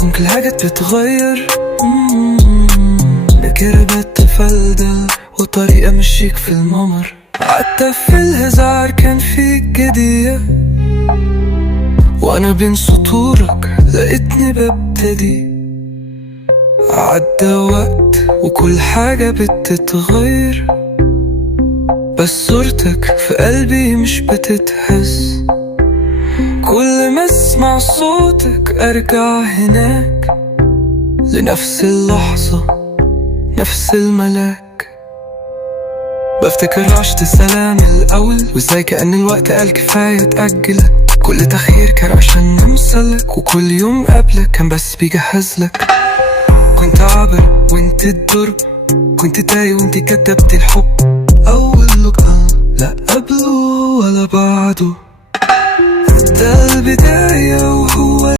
كون كل حاجة بتتغير. نكرة بتفلدل وطريقة مشيك في الممر. حتى في الهزار كان فيك جدية، وانا بين سطورك لقيتني ببتدي. عدى وقت وكل حاجة بتتغير، بس صورتك في قلبي مش بتتهز. كل ما اسمع صوتك ارجع هناك لنفس اللحظة، نفس الملاك. بفتكر عشت سلام الأول، وازاي كأن الوقت قال كفاية تأجل. كل تخيير كان عشان نوصلك، وكل يوم قبلك كان بس بيجهزلك. كنت عابر وانت الدرب، كنت تايه وانت كتبت الحب. أول لقاء لا قبله ولا بعده، ده البداية وهو